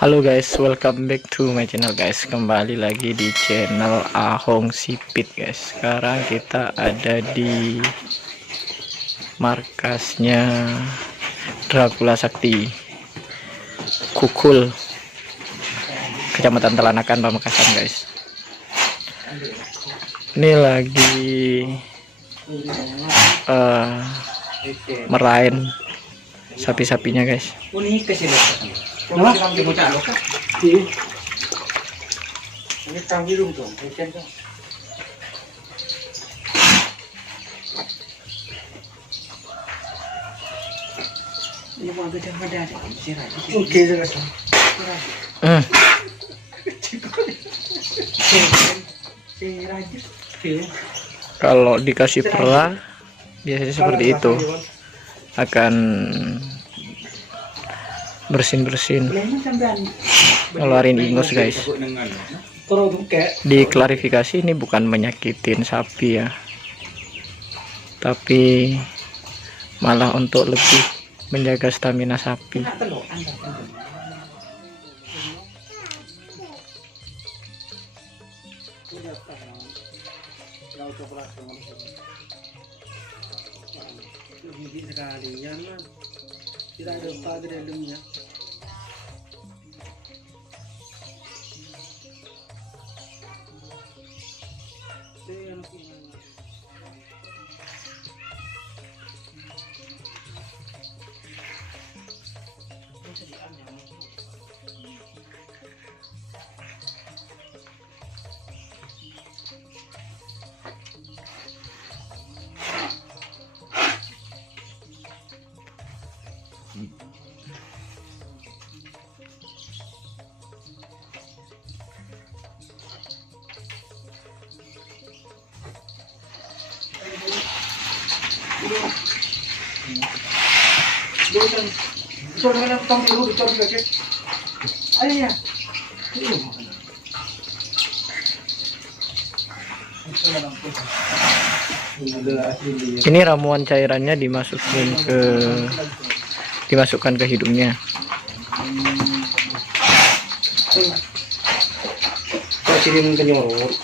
Halo guys, welcome back to my channel guys. Kembali lagi di channel Ahong Sipit guys. Sekarang kita ada di markasnya Dracula Sakti Kukul, Kecamatan Telanakan, Pamekasan guys. Ini lagi merain sapi-sapinya guys. Kalau dikasih perah biasanya seperti itu, akan bersin-bersin, ngeluarin ingus guys. Diklarifikasi, ini bukan menyakitin sapi ya, tapi malah untuk lebih menjaga stamina sapi. Tidak ada pada dalamnya. Ini ramuan cairannya dimasukkan ke hidungnya. Kirim ke nyorot.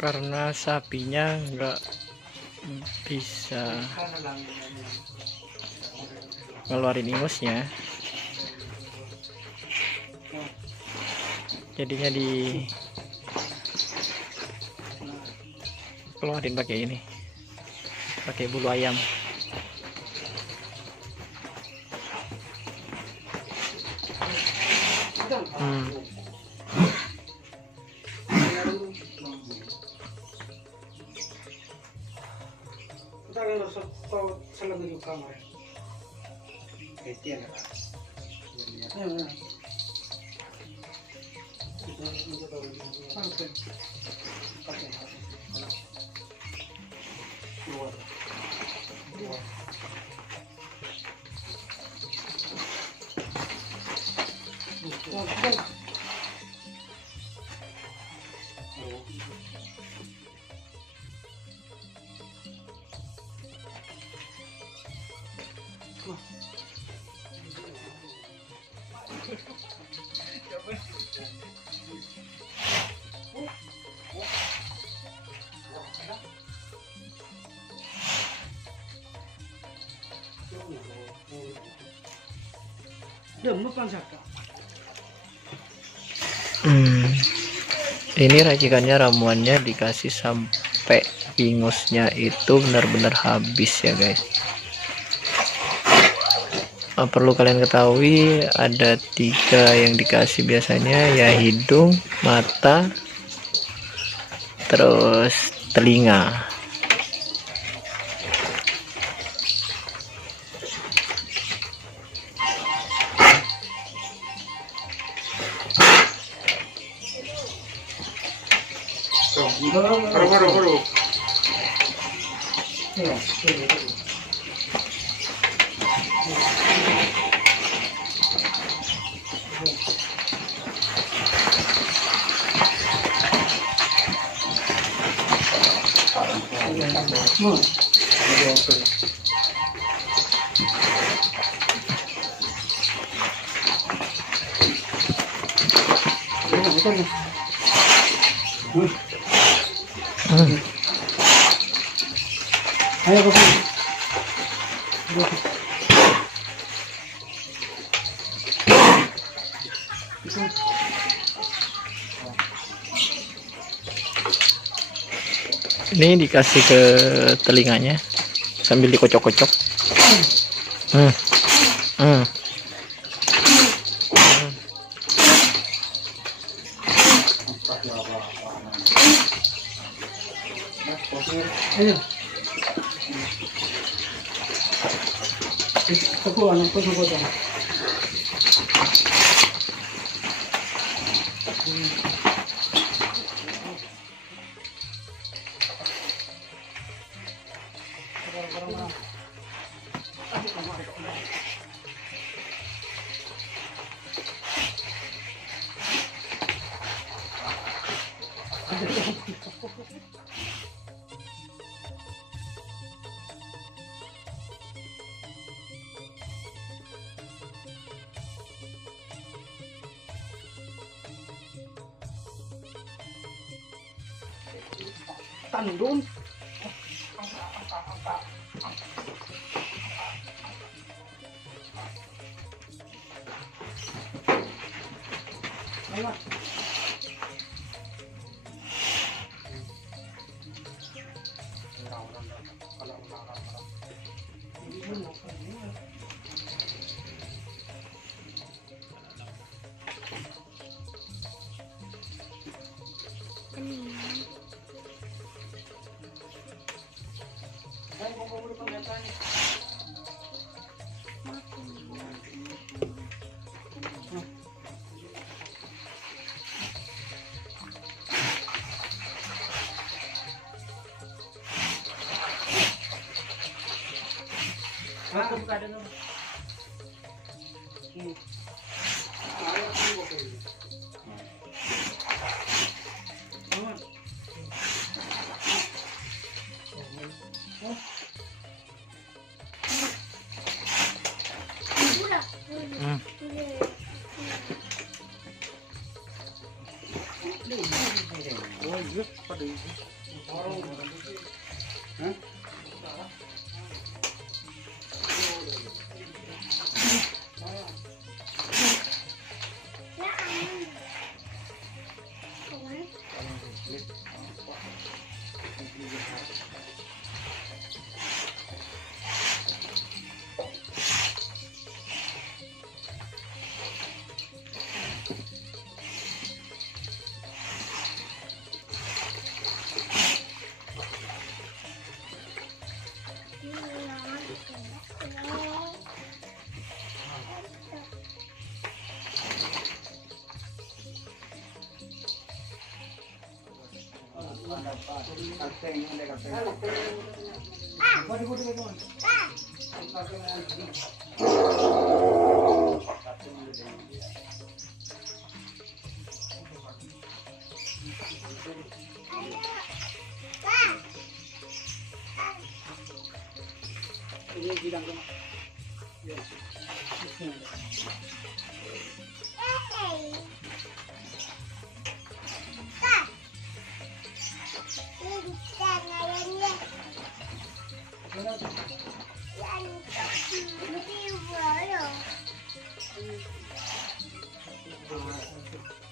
Karena sapinya nggak bisa ngeluarin ingusnya, jadinya keluarin pakai ini, pakai bulu ayam. Ini racikannya, ramuannya dikasih sampai ingusnya itu benar-benar habis ya guys. Perlu kalian ketahui, ada 3 yang dikasih biasanya, ya hidung, mata, terus telinga. Baru. Ayo ke sini. Ini dikasih ke telinganya sambil dikocok-kocok. Hmm. Hmm. Ayo. Aku anak pun aku dah. Tandun.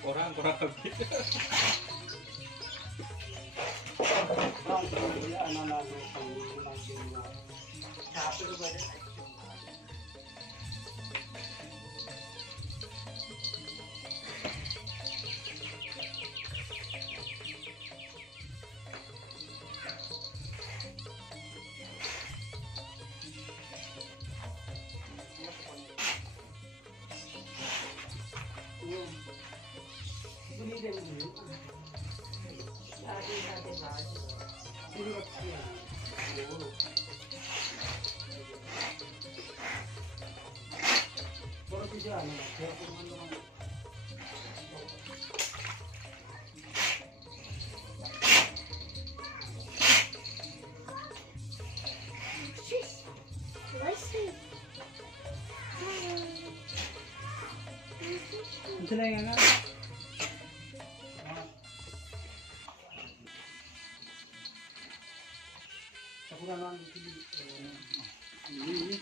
Kurang lebih. Baru tidak ada. Dia pun ito na yung ano. Ako na lang ini.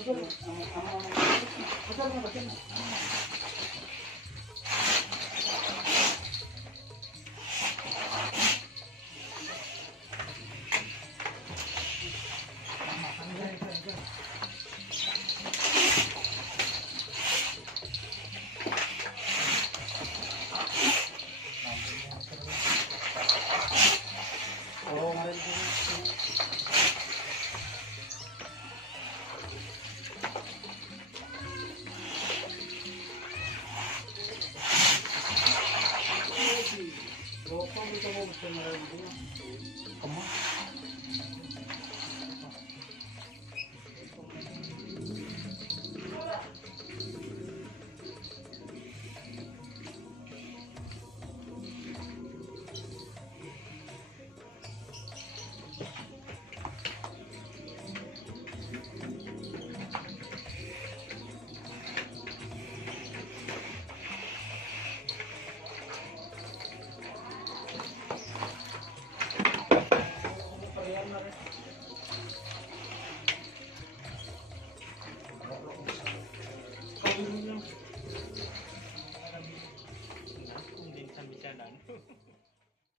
Betul,